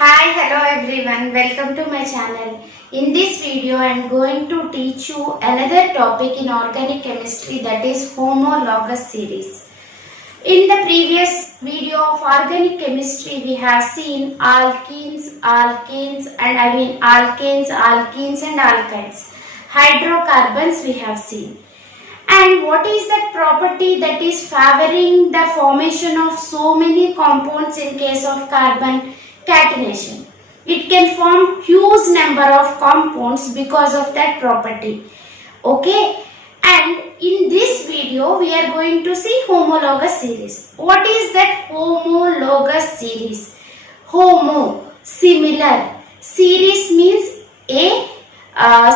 Hi, hello everyone. Welcome to my channel. In this video, I am going to teach you another topic in organic chemistry, that is homologous series. In the previous video of organic chemistry, we have seen alkenes, alkanes and alkynes. Hydrocarbons we have seen. And what is that property that is favoring the formation of so many compounds in case of carbon? Catenation. It can form huge number of compounds because of that property. Okay. And in this video we are going to see homologous series. What is that homologous series? Homo, similar. Series means a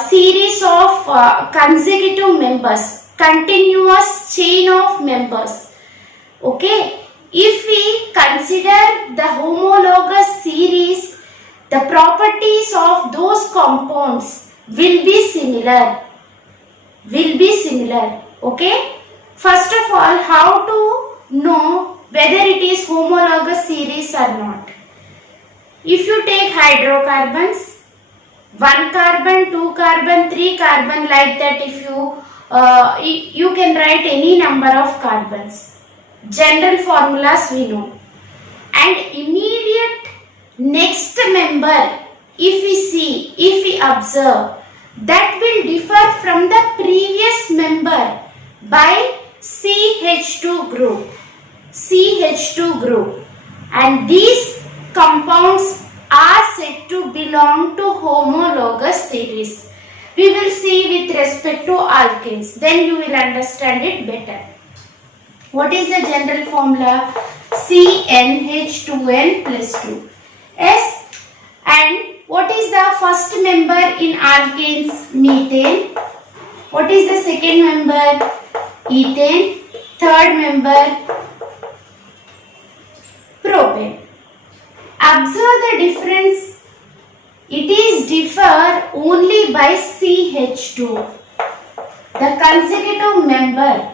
series of consecutive members, continuous chain of members. Okay. If we consider the homologous series, the properties of those compounds will be similar. Okay. First of all, how to know whether it is homologous series or not? If you take hydrocarbons, 1 carbon, 2 carbon, 3 carbon, like that, if you can write any number of carbons. General formulas we know. And immediate next member, if we observe, that will differ from the previous member by CH2 group. And these compounds are said to belong to homologous series. We will see with respect to alkenes. Then you will understand it better. What is the general formula? CnH2n plus 2. Yes. And what is the first member in alkanes? Methane. What is the second member? Ethane. Third member? Propane. Observe the difference. It is differ only by CH2. The consecutive member.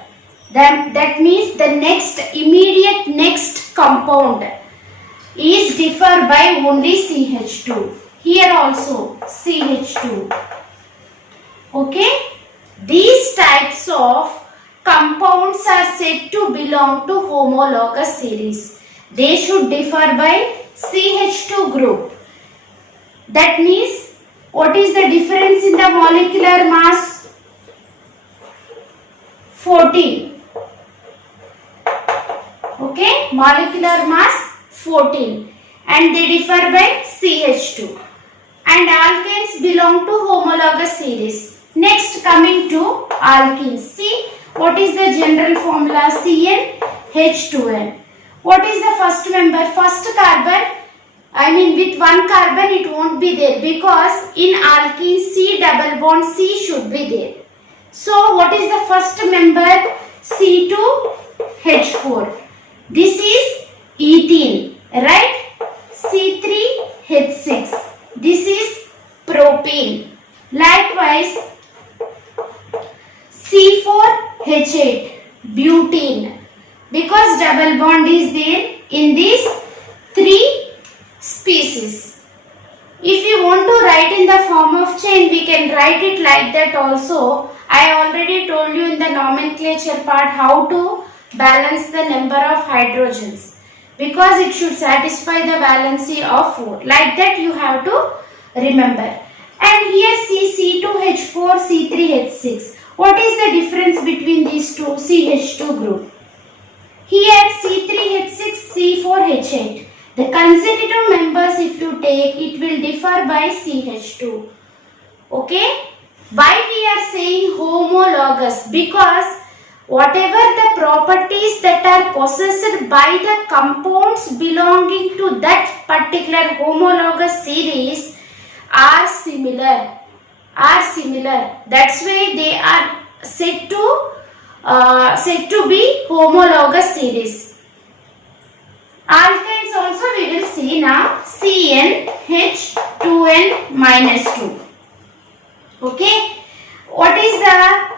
That means the immediate next compound is differ by only CH2. Here also CH2. Okay. These types of compounds are said to belong to homologous series. They should differ by CH2 group. That means what is the difference in the molecular mass? 14. Okay, molecular mass 14, and they differ by CH2. And alkanes belong to homologous series. Next, coming to alkenes. See, what is the general formula? CnH2n. What is the first member? First carbon, with 1 carbon it won't be there, because in alkenes C double bond C should be there. So, what is the first member? C2H4. This is ethene, right? C3H6. This is propane. Likewise, C4H8, butane. Because double bond is there in these 3 species. If you want to write in the form of chain, we can write it like that also. I already told you in the nomenclature part how to balance the number of hydrogens, because it should satisfy the valency of 4. Like that you have to remember. And here C2H4, C3H6. What is the difference between these two CH2 group? Here C3H6, C4H8. The consecutive members, if you take, it will differ by CH2. Okay? Why we are saying homologous? Because whatever the properties that are possessed by the compounds belonging to that particular homologous series are similar. That's why they are said to be homologous series. Alkynes also we will see now. CnH2n minus 2. Okay. What is the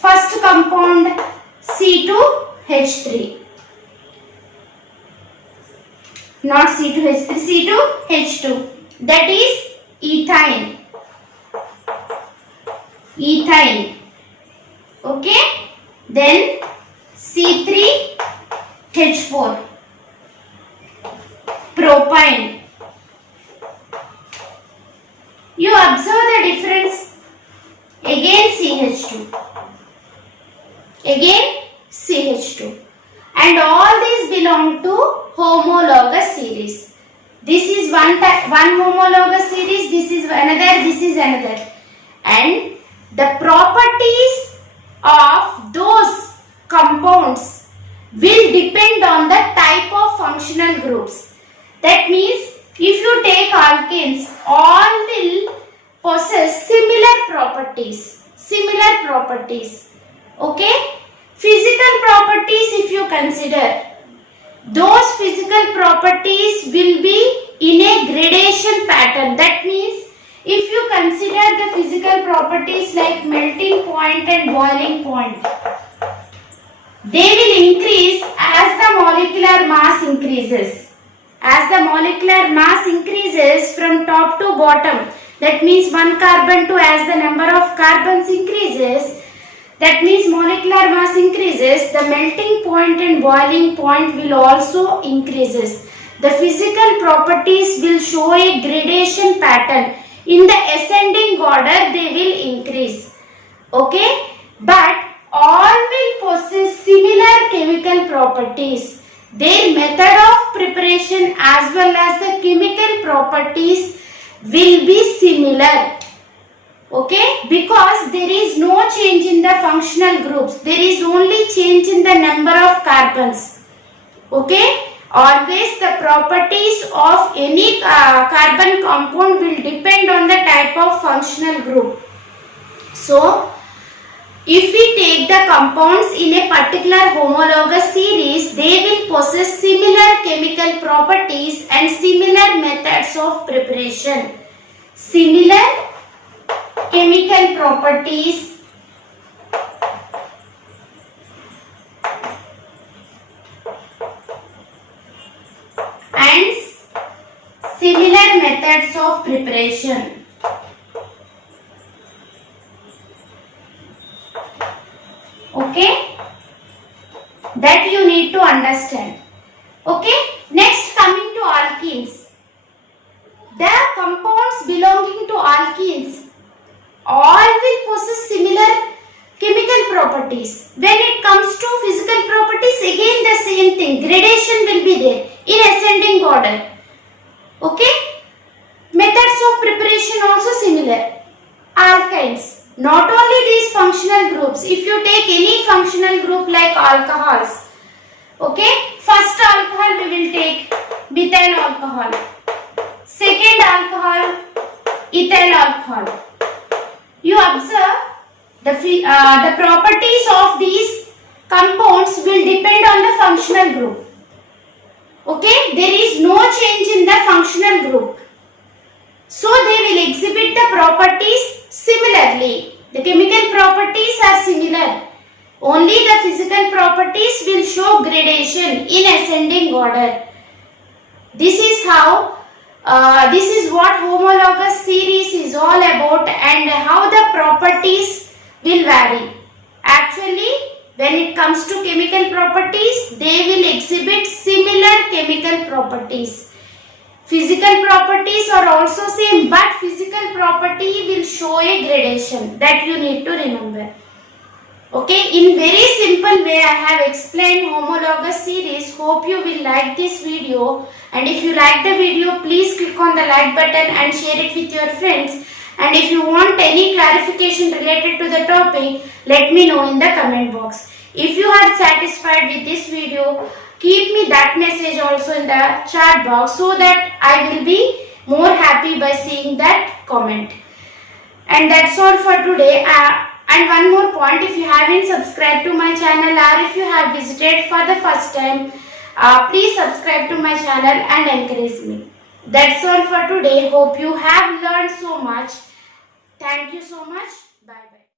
first compound? C2H3. not C2H3, C2H2. That is ethyne. Ethyne. Okay. Then C3H4. Propine. You observe the difference. Again CH2. Again CH2. And all these belong to homologous series. This is one homologous series, this is another, this is another. And the properties of those compounds will depend on the type of functional groups. That means if you take alkanes, all will possess similar properties. Similar properties. Okay? Physical properties, if you consider, those physical properties will be in a gradation pattern. That means if you consider the physical properties like melting point and boiling point, they will increase as the molecular mass increases. As the molecular mass increases from top to bottom, that means one carbon to as the number of carbons increases, that means molecular mass increases, the melting point and boiling point will also increases. The physical properties will show a gradation pattern. In the ascending order they will increase. Okay? But all will possess similar chemical properties. Their method of preparation as well as the chemical properties will be similar. Okay? Because there is no change in the functional groups. There is only change in the number of carbons. Okay? Always the properties of any carbon compound will depend on the type of functional group. So, if we take the compounds in a particular homologous series, they will possess similar chemical properties and similar methods of preparation. Similar chemical properties and similar methods of preparation. Okay, that you need to understand. Okay, next coming to alkenes. The compounds belonging to alkenes all will possess similar chemical properties. When it comes to physical properties, again the same thing, gradation will be there in ascending order. Okay, methods of preparation also similar. Alkynes, not only these functional groups, if you take any functional group like alcohols, okay, first alcohol we will take methyl alcohol, second alcohol ethyl alcohol. You observe the properties of these compounds will depend on the functional group. Okay, there is no change in the functional group. So they will exhibit the properties similarly. The chemical properties are similar. Only the physical properties will show gradation in ascending order. This is how, this is what homologous series is all about and how the properties will vary. Actually, when it comes to chemical properties, they will exhibit similar chemical properties. Physical properties are also same, but physical property will show a gradation. That you need to remember. Okay, in very simple way I have explained homologous series. Hope you will like this video, and if you like the video, please click on the like button and share it with your friends. And if you want any clarification related to the topic, let me know in the comment box. If you are satisfied with this video, keep me that message also in the chat box so that I will be more happy by seeing that comment. And that's all for today. And one more point, if you haven't subscribed to my channel or if you have visited for the first time, please subscribe to my channel and encourage me. That's all for today. Hope you have learned so much. Thank you so much.